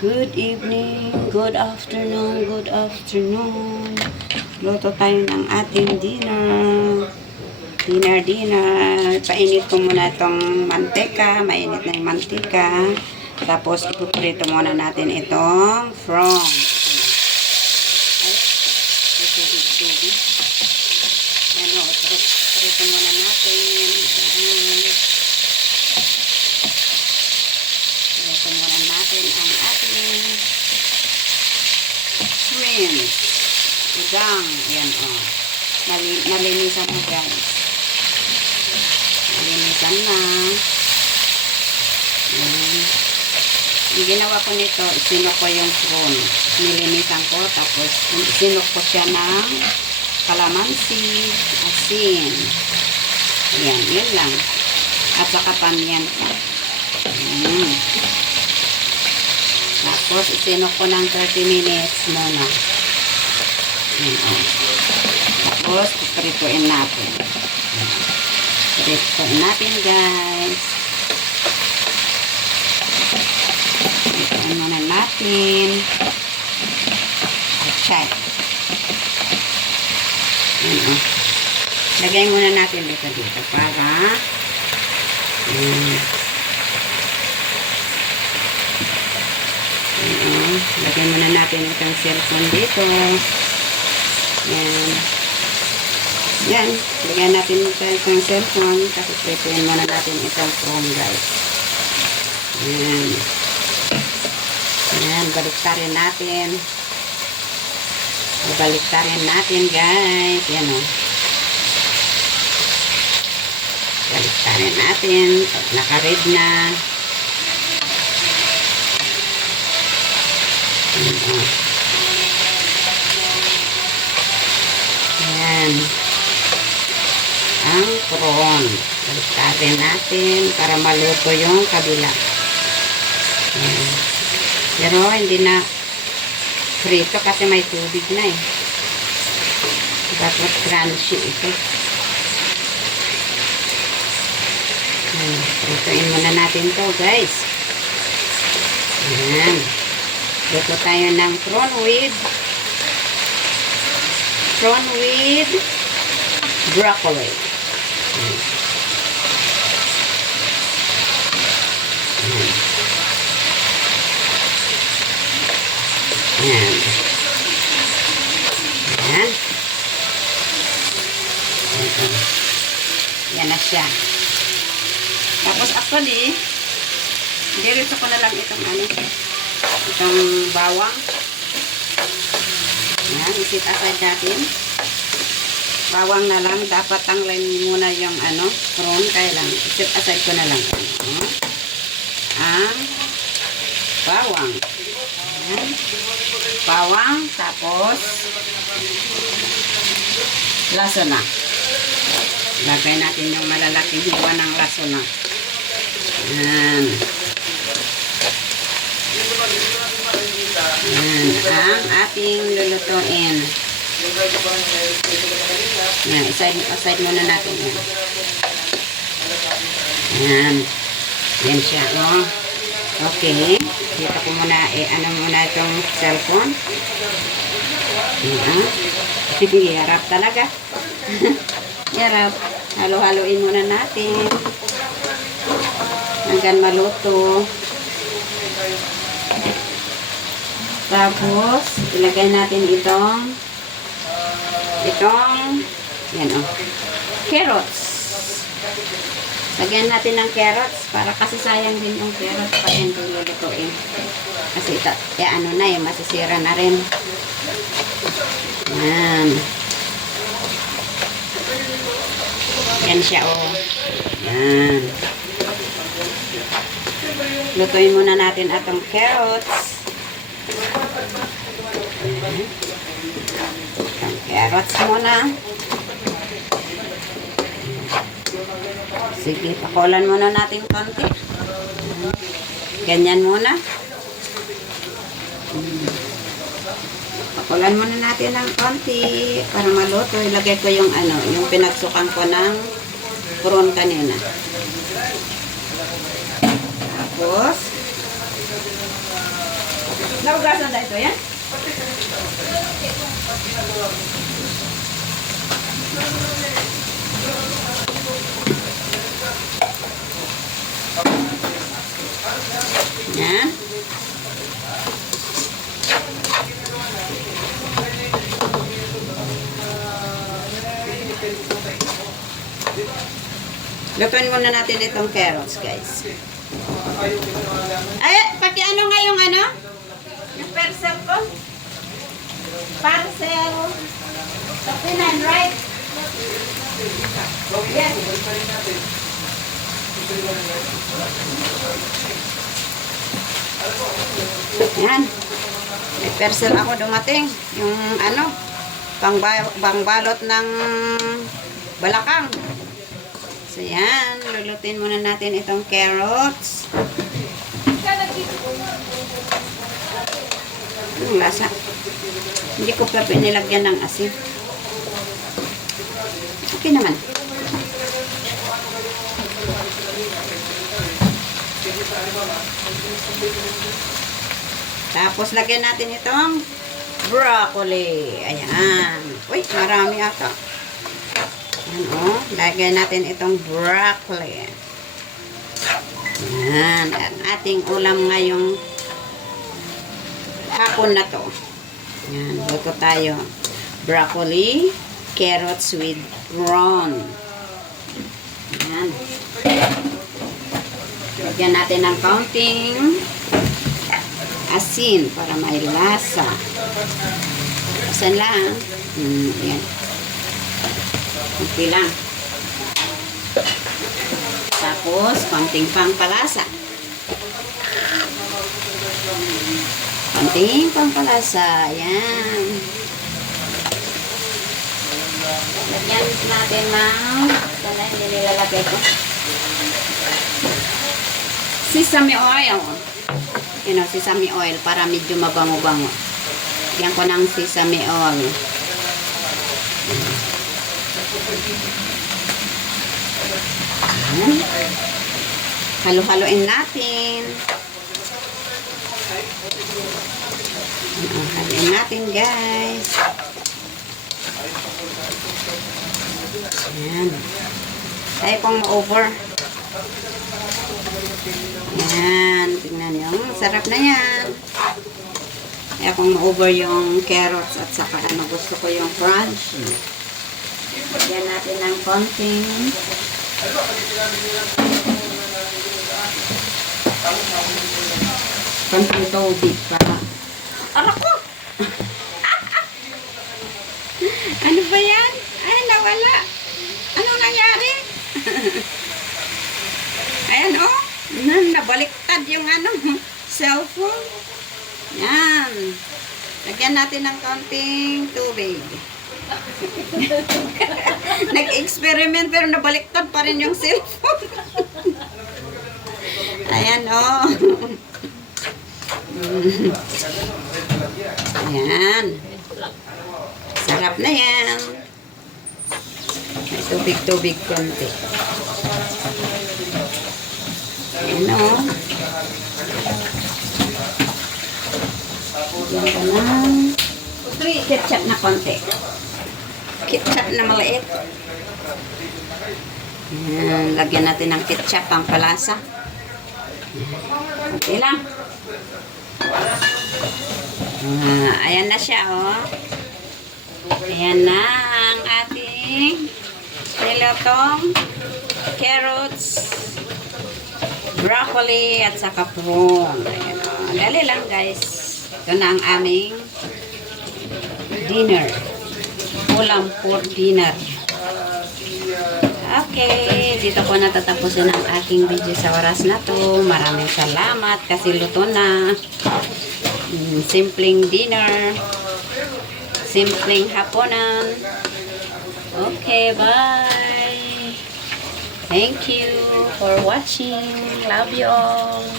Good evening, good afternoon, good afternoon. Luto tayo ng ating dinner. Dinner. Painit ko muna itong mantika. Mainit na yung mantika. Tapos ipuprito muna natin itong from. Ay, tubig. Yan o, ipuprito muna natin. Ipuprito muna natin ang ating shrimp. Udang. Ayan o. Nalinisan mo guys. Nalinisan na. Ang ginawa ko nito, isinok ko yung prawn. Nilinisan ko, tapos isinok ko siya ng kalamansi, asin. Ayan, yun lang. At saka pamienta. Tapos isinok ko ng 30 minutes muna. Ayan. Tapos iprituin natin. Iprituin natin guys. Iprituin muna natin. Check. Lagay muna natin dito para lagay muna natin itong cellphone dito. Yan. Lagyan natin itong cellphone kasi prituin muna natin itong prawn guys. Yan. Baliktarin natin. Baliktarin natin guys. Yan o. Baliktarin natin. Pag naka-red na. Yan. Ang prawn. Baliktarin natin para maluto yung kabila. Yan. Pero hindi na prito kasi may tubig na eh. Dapat crunchy ito. Prituin muna natin to guys. Ayan. Luto tayo ng prawn with broccoli. Ayan. Ayan. Yan na siya. Tapos actually, diretso ko na lang itong bawang. Ayan, isit aside natin. Bawang na lang. Dapat tanglayin muna yung prawn. Kaya lang, isit aside ko na lang. Ang bawang. Ayan. Bawang, tapos lasuna. Lagay natin yung malalaking hiwa ng lasuna. Ayan. Ayan ang ating lulutuin. Ayan, aside muna natin yan. Ayan. Yan siya, oh. Okay. Dito ko muna, muna itong cellphone. Hirap talaga. Hirap. Halo-haloin muna natin. Hanggang maluto. Tapos, ilagay natin itong yan o, carrots. Lagyan natin ng carrots para kasi sayang din yung carrots pag hindi lulutuin. Kasi ito, masisira na rin. Yan. Yan siya o. Yan. Lutuin muna natin atong carrots. Itong carrots muna. Sige, pakulan muna natin konti. Ganyan muna. Pakulan muna natin ng konti para maluto. Ilagay ko yung yung pinagsukan ko ng prawn kanina. Tapos Naugasan na ito, yan? Yan. Lutuin muna natin itong carrots, guys. Ay, pakiano nga yung ano? Yung parcel ko? Parcel. 59, right? Yes. Yan. May parcel ako dumating. Yung ano, pangbalot ng balakang. So yan, lulutin muna natin itong carrots. Anong lasa? Hindi ko pa pinilagyan ng asin. Okay naman. Tapos lagyan natin itong broccoli. Ayan. Uy, marami ata. Ayan, oh. Lagyan natin itong broccoli. Ayan. Ang ating ulam ngayong hapon na to. Ayan. Luto tayo. Broccoli, carrots with prawn. Ayan. Lagyan natin ng counting asin para may lasa. Asan lang. Ayan. Okay lang. Tapos, konting pampalasa. Konting pampalasa. Ayan. Lagyan natin ng sana hindi nilalagay ko. Sesame oil. You know, sesame oil para medyo mabango-bango. Lagyan ko ng sesame oil. Ayan. Halo-haloin natin. Haloin natin, guys. Ayan. Tayo pong ma-over. Ayan. Tingnan nyo. Sarap na yan. Kaya kung ma-over yung carrots at saka ano, gusto ko yung crunchy. Lagyan natin ng konting tubig para arak ko! Ano ba yan? Ay, nawala. Ano nangyari? Ayan, oh. Nabaliktad yung ano, cellphone. Yan. Lagyan natin ng konting tubig. Nag-experiment pero nabaliktad pa rin yung cellphone. Ayan, oh. Ayan. Sarap na yan. May tubig-tubig konti. Ayan, oh. Lagyan ka ng ketchup na konti. Ketchup na maliit. Ayan, lagyan natin ng ketchup ang palasa. Okay lang. Ayan na siya, oh. Ayan na ang ating nilutong carrots, broccoli, at saka prawn. Ayan, oh. Dali lang, guys. Ito na ang aming dinner. Ulam for dinner. Okay, dito ko natatapusin ang aking video sa oras na to. Maraming salamat kasi luto na. Simpleng dinner. Simpleng hapunan. Okay, bye. Thank you for watching. Love you all.